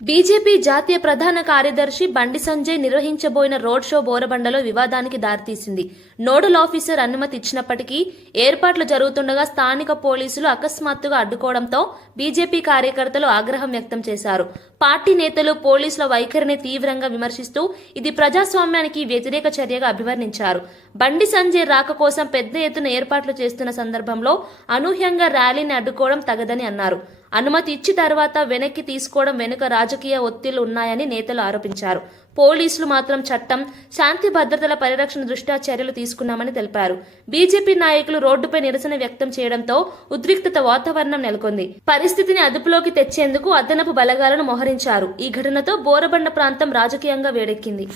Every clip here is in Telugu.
బీజేపీ జాతీయ ప్రధాన కార్యదర్శి బండి సంజయ్ నిర్వహించబోయిన రోడ్ షో బోరబండలో వివాదానికి దారితీసింది. నోడల్ ఆఫీసర్ అనుమతి ఇచ్చినప్పటికీ ఏర్పాట్లు జరుగుతుండగా స్థానిక పోలీసులు అకస్మాత్తుగా అడ్డుకోవడంతో బీజేపీ కార్యకర్తలు ఆగ్రహం వ్యక్తం చేశారు. పార్టీ నేతలు పోలీసుల వైఖరిని తీవ్రంగా విమర్శిస్తూ ఇది ప్రజాస్వామ్యానికి వ్యతిరేక చర్యగా అభివర్ణించారు. బండి సంజయ్ రాక కోసం పెద్ద ఎత్తున ఏర్పాట్లు చేస్తున్న సందర్భంలో అనూహ్యంగా ర్యాలీని అడ్డుకోవడం తగదని అన్నారు. అనుమతి ఇచ్చి తర్వాత వెనక్కి తీసుకోవడం వెనుక రాజకీయ ఒత్తిళ్లు ఉన్నాయని నేతలు ఆరోపించారు. పోలీసులు మాత్రం చట్టం, శాంతి భద్రతల పరిరక్షణ దృష్ట్యా చర్యలు తీసుకున్నామని తెలిపారు. బీజేపీ నాయకులు రోడ్డుపై నిరసన వ్యక్తం చేయడంతో ఉద్రిక్తత వాతావరణం నెలకొంది. పరిస్థితిని అదుపులోకి తెచ్చేందుకు అదనపు బలగాలను మోహరించారు. ఈ ఘటనతో బోరబండ ప్రాంతం రాజకీయంగా వేడెక్కింది.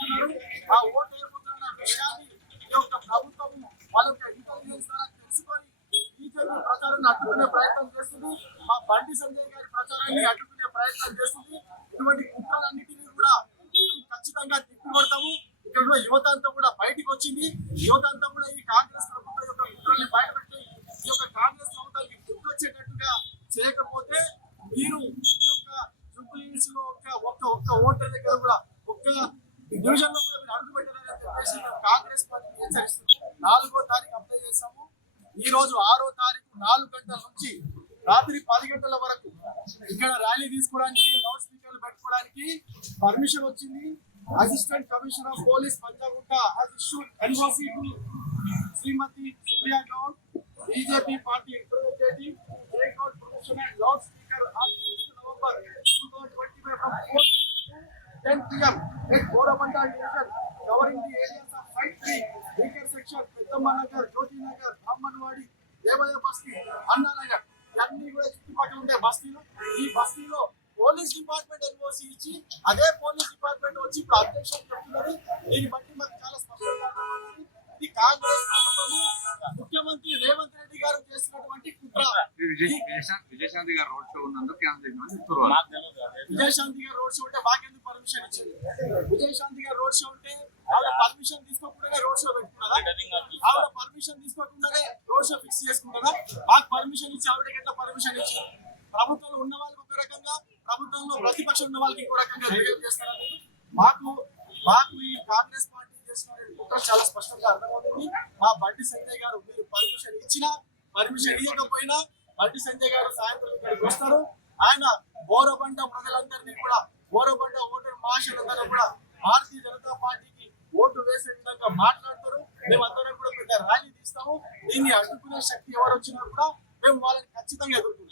అడ్డుకునే ప్రయత్నం చేస్తుంది. మా బండి సంజయ్ గారి ప్రచారాన్ని అడ్డుకునే ప్రయత్నం చేస్తుంది. ఇటువంటి కుట్రలన్నిటినీ కూడా ఖచ్చితంగా తిప్పికొడతాము. ఇక్కడ యువత అంతా కూడా బయటికి వచ్చింది. యువత అంతా కూడా ఈ కాంగ్రెస్ ప్రభుత్వం యొక్క కుట్రల్ని బయటపెట్టి ఈ యొక్క కాంగ్రెస్ ప్రభుత్వానికి గుర్తొచ్చేటట్టుగా చేయకపోతే మీరు ఈ యొక్క జూబ్లీహిల్స్ లో ఒక్క ఓటర్ దగ్గర కూడా ఒక్క డివిజన్ లో కూడా మీరు అడుగు పెట్టారని చెప్పేసి కాంగ్రెస్ పార్టీని హెచ్చరిస్తుంది. 4వ తారీఖు అప్లై చేశాము. ఈ రోజు 6వ తారీఖు 4 గంటల నుంచి రాత్రి 10 గంటల వరకు ఇక్కడ ర్యాలీ తీసుకోవడానికి, లౌడ్ స్పీకర్లు పెట్టుకోవడానికి పర్మిషన్ వచ్చింది. Assistant commissioner of police Panjagutta has issued NOC to Shrimati Supriya Goud, BJP party representative, take out permission and loudspeaker on 6th November 2025 from 4 to 10 p.m. at Borabanda Division covering the areas of Site 3, Weaker Section, Peddamma Nagar, Jyoti Nagar, Brahmanwadi, Devaiah Basti, Annanagar ఇవన్నీ కూడా చుట్టుపక్కల ఉండే బస్తీలు. ఈ బస్తీలో పోలీస్ డిపార్ట్మెంట్ ఎన్ఓసి ఇచ్చి అదే పోలీస్ డిపార్ట్మెంట్ వచ్చి ఇప్పుడు అధ్యక్షులు చెప్తున్నది. దీన్ని బట్టి మాకు చాలా స్పష్టంగా అర్థమవుతుంది ఇది కాంగ్రెస్ ప్రభుత్వము, ముఖ్యమంత్రి రేవంత్ రెడ్డి గారు చేసినటువంటి కుట్ర. విజయశాంతి గారు రోడ్ షో ఉన్నందుకు విజయశాంతి గారు రోడ్ షో ఉంటే మాకెందుకు పర్మిషన్ ఇచ్చింది? విజయశాంతి గారు రోడ్ షో ఉంటే ఆవిడ పర్మిషన్ తీసుకోకుండానే రోడ్ షో పెట్టుకున్నదా? ఆవిడ పర్మిషన్ తీసుకోకుండానే రోడ్ షో ఫిక్స్ చేసుకున్నదా? మాకు పర్మిషన్ ఇచ్చి ఆవిడకి ఎట్లా పర్మిషన్ ఇచ్చి? ప్రభుత్వంలో ఉన్న వాళ్ళకి ఒక రకంగా, ప్రభుత్వంలో ప్రతిపక్షం ఉన్న వాళ్ళకి ఇంకో రకంగా బిహేవ్ చేస్తారు. మాకు ఈ కాంగ్రెస్ పార్టీ చేసిన కుట్ర చాలా స్పష్టంగా అర్థమవుతుంది. మా బండి సంజయ్ గారు మీరు పర్మిషన్ ఇచ్చినా పర్మిషన్ ఇవ్వకపోయినా బండి సంజయ్ గారు సాయంత్రం ఇక్కడికి వస్తారు. ఆయన బోరబండ ప్రజలందరినీ కూడా, బోరబండ ఓటర్ మహాశయులందరూ కూడా భారతీయ జనతా పార్టీకి ఓటు వేసే విధంగా మాట్లాడతారు. మేమందరం కూడా పెద్ద ర్యాలీ తీస్తాము. దీన్ని అడ్డుకునే శక్తి ఎవరు వచ్చినా కూడా మేము వాళ్ళని ఖచ్చితంగా ఎదుర్కొంటాం.